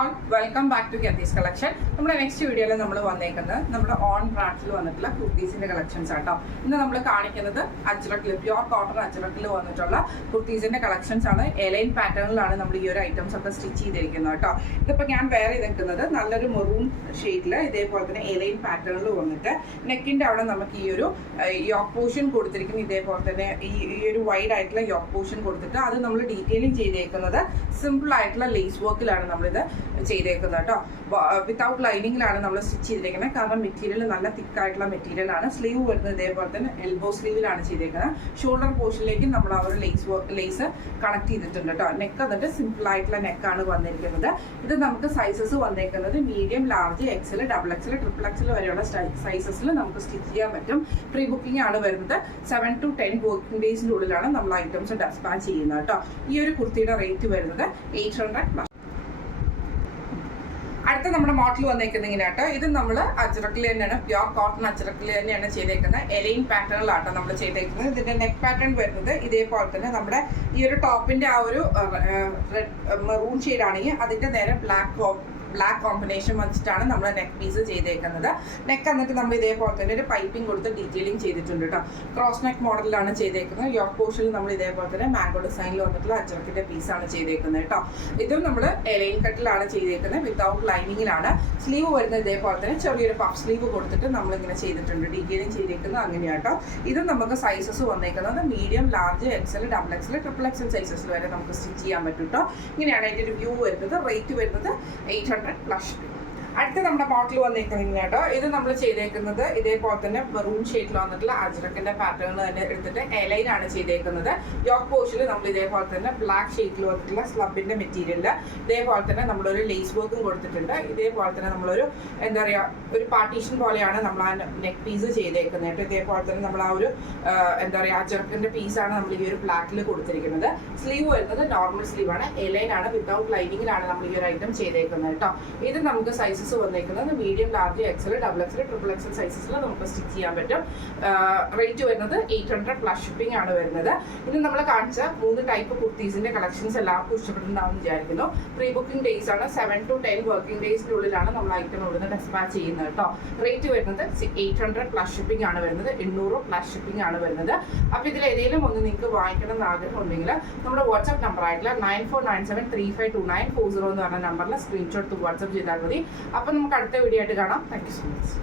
all, welcome back to Kathy's collection. നമ്മുടെ next വീഡിയോയിൽ നമ്മൾ വന്നേക്കുന്നത് നമ്മുടെ ഓൺ ബ്രാൻഡിൽ വന്നിട്ടുള്ള കുർത്തീസിന്റെ കളക്ഷൻസ് ആട്ടോ. ഇന്ന് നമ്മൾ കാണിക്കുന്നത് അജ്രക്കിൽ പ്യുവർ കോട്ടൺ അജ്രക്കിൽ വന്നിട്ടുള്ള കുർത്തീസിന്റെ കളക്ഷൻസ് ആണ്. എലൈൻ പാറ്റേണിലാണ് നമ്മൾ ഈ ഒരു ഐറ്റംസ് ഒക്കെ സ്റ്റിച്ച് ചെയ്തിരിക്കുന്നത് കേട്ടോ. ഇതിപ്പോൾ ഞാൻ വെയർ ചെയ്തിരിക്കുന്നത് നല്ലൊരു മെറൂൺ ഷെയ്ഡിൽ ഇതേപോലെ തന്നെ എലൈൻ പാറ്റേണിൽ വന്നിട്ട് നെക്കിന്റെ അവിടെ നമുക്ക് ഈ ഒരു യോക്ക് പോർഷൻ കൊടുത്തിരിക്കുന്നത് ഇതേപോലെ തന്നെ ഈ ഒരു വൈഡ് ആയിട്ടുള്ള യോക്ക് പോർഷൻ കൊടുത്തിട്ട് അത് നമ്മൾ ഡീറ്റെയിലിംഗ് ചെയ്തേക്കുന്നത് സിമ്പിൾ ആയിട്ടുള്ള ലേസ് വർക്കിലാണ് നമ്മളിത് ചെയ്തേക്കുന്നത് കേട്ടോ. വിത്തൗട്ട് ലൈനിങ്ങിലാണ് നമ്മൾ സ്റ്റിച്ച് ചെയ്തിരിക്കുന്നത്. കാരണം മെറ്റീരിയൽ നല്ല തിക്കായിട്ടുള്ള മെറ്റീരിയൽ ആണ്. സ്ലീവ് വരുന്നത് ഇതേപോലെ തന്നെ എൽബോ സ്ലീവിലാണ് ചെയ്തേക്കുന്നത്. ഷോൾഡർ പോർഷനിലേക്ക് നമ്മൾ ആ ഒരു ലേസ് കണക്ട് ചെയ്തിട്ടുണ്ട് കേട്ടോ. നെക്ക് എന്നിട്ട് സിമ്പിൾ ആയിട്ടുള്ള നെക്കാണ് വന്നിരിക്കുന്നത്. ഇത് നമുക്ക് സൈസസ് വന്നേക്കുന്നത് medium, large, XL, double XL, triple XL വരെയുള്ള സൈസസിൽ നമുക്ക് സ്റ്റിച്ച് ചെയ്യാൻ പറ്റും. പ്രീ ബുക്കിംഗ് ആണ് വരുന്നത്. 7 to 10 വർക്കിംഗ് ഡേയ്സിന്റെ ഉള്ളിലാണ് നമ്മൾ ഐറ്റംസ് ഡെസ്പാച്ച് ചെയ്യുന്നത് കേട്ടോ. ഈ ഒരു കുർത്തിയുടെ റേറ്റ് വരുന്നത് 800+. അടുത്ത നമ്മുടെ മോഡൽ വന്നേക്കുന്നത് ഇങ്ങനെയാട്ടോ. ഇത് നമ്മൾ അജ്രക്കിൽ തന്നെയാണ്, പ്യുവർ കോട്ടൺ അജ്രക്കിൽ തന്നെയാണ് ചെയ്തേക്കുന്നത്. എലൈൻ പാറ്റേണിലാട്ടോ നമ്മൾ ചെയ്തേക്കുന്നത്. ഇതിന്റെ നെക്ക് പാറ്റേൺ വരുന്നത് ഇതേപോലെ തന്നെ നമ്മുടെ ഈ ഒരു ടോപ്പിന്റെ ആ ഒരു റെഡ് മെറൂൺ ഷെയ്ഡാണെങ്കിൽ അതിന്റെ നേരെ ബ്ലാക്ക് കോമ്പിനേഷൻ വെച്ചിട്ടാണ് നമ്മൾ നെക്ക് പീസ് ചെയ്തേക്കുന്നത്. നെക്ക് എന്നിട്ട് നമ്മൾ ഇതേപോലെ തന്നെ ഒരു പൈപ്പിംഗ് കൊടുത്ത് ഡീറ്റെയിലിംഗ് ചെയ്തിട്ടുണ്ട് കേട്ടോ. ക്രോസ് നെക്ക് മോഡലിലാണ് ചെയ്തേക്കുന്നത്. യോക്ക് പോർഷനിൽ നമ്മൾ ഇതേപോലെ തന്നെ മാംഗോ ഡിസൈനിൽ വന്നിട്ടുള്ള അജ്രക്കിന്റെ പീസാണ് ചെയ്തേക്കുന്നത് കേട്ടോ. ഇതും നമ്മൾ എലൈൻ കട്ടിലാണ് ചെയ്തേക്കുന്നത്. വിത്തൗട്ട് ലൈനിങ്ങിലാണ്. സ്ലീവ് വരുന്നത് ഇതേപോലെ തന്നെ ചെറിയൊരു പഫ് സ്ലീവ് കൊടുത്തിട്ട് നമ്മളിങ്ങനെ ചെയ്തിട്ടുണ്ട്. ഡീറ്റെയിലിംഗ് ചെയ്തേക്കുന്നത് അങ്ങനെയാട്ടോ. ഇതും നമുക്ക് സൈസസ് വന്നേക്കുന്നത് medium, large, XL, double XL, triple XL സൈസസിൽ വരെ നമുക്ക് സ്റ്റിച്ച് ചെയ്യാൻ പറ്റും കേട്ടോ. ഇങ്ങനെയാണ് അതിൻ്റെ ഒരു വ്യൂ വരുന്നത്. റേറ്റ് വരുന്നത് 800+. അടുത്ത നമ്മുടെ മോഡൽ വന്നേക്കുന്നത് കേട്ടോ. ഇത് നമ്മൾ ചെയ്തേക്കുന്നത് ഇതേപോലെ തന്നെ മെറൂൺ ഷെയ്ഡിൽ വന്നിട്ടുള്ള അജ്രക്കിന്റെ പാറ്റേൺ തന്നെ എടുത്തിട്ട് എലൈനാണ് ചെയ്തേക്കുന്നത്. യോക്ക് പോർഷനിൽ നമ്മൾ ഇതേപോലെ തന്നെ ബ്ലാക്ക് ഷെയ്ഡിൽ വന്നിട്ടുള്ള സ്ലബിന്റെ മെറ്റീരിയലില് ഇതേപോലെ തന്നെ നമ്മളൊരു ലേസ് വർക്കും കൊടുത്തിട്ടുണ്ട്. ഇതേപോലെ തന്നെ നമ്മളൊരു എന്താ പറയാ ഒരു പാർട്ടീഷൻ പോലെയാണ് നമ്മൾ ആ നെക്ക് പീസ് ചെയ്തേക്കുന്നത് കേട്ടോ. ഇതേപോലെ തന്നെ നമ്മൾ ആ ഒരു എന്താ പറയാ അജ്രക്കിന്റെ പീസാണ് നമ്മൾ ഈ ഒരു ബ്ലാക്കിൽ കൊടുത്തിരിക്കുന്നത്. സ്ലീവ് വരുന്നത് നോർമൽ സ്ലീവ് ആണ്. എലൈനാണ്. വിത്തൗട്ട് ലൈനിങ്ങിലാണ് നമ്മൾ ഈ ഒരു ഐറ്റം ചെയ്തേക്കുന്നത് കേട്ടോ. ഇത് നമുക്ക് സൈസസ് വന്നേക്കുന്നത് medium, large, XL, double XL, triple XL സൈസസിൽ നമുക്ക് സ്റ്റിച്ച് ചെയ്യാൻ പറ്റും. റേറ്റ് വരുന്നത് 800+ ഷിപ്പിംഗ് ആണ് വരുന്നത്. ഇനി നമ്മൾ കാണിച്ച 3 ടൈപ്പ് കുർത്തീസിന്റെ കളക്ഷൻസ് എല്ലാവർക്കും ഇഷ്ടപ്പെട്ടിട്ടുണ്ടാവും വിചാരിക്കുന്നു. പ്രീ ബുക്കിംഗ് ഡേയ്സ് ആണ്. 7 to 10 വർക്കിംഗ് ഡേയ്സിന്റെ ഉള്ളിലാണ് നമ്മൾ ഐറ്റം ഇവിടുന്ന് ഡെസ്പാച്ച് ചെയ്യുന്നത് കേട്ടോ. റേറ്റ് വരുന്നത് 800+ ഷിപ്പിംഗ് ആണ് വരുന്നത്. 800+ ഷിപ്പിംഗ് ആണ് വരുന്നത്. അപ്പോൾ ഇതിൽ ഏതെങ്കിലും ഒന്ന് നിങ്ങൾക്ക് വാങ്ങിക്കണം എന്ന് ആഗ്രഹം ഉണ്ടെങ്കിൽ നമ്മുടെ വാട്സ്ആപ്പ് നമ്പർ ആയിട്ടുള്ള 9497352940 എന്ന് പറഞ്ഞ നമ്പറിൽ സ്ക്രീൻഷോട്ട് വാട്സ്ആപ്പ് ചെയ്താൽ മതി. അപ്പോൾ നമുക്ക് അടുത്ത വീഡിയോ ആയിട്ട് കാണാം. Thank you so much.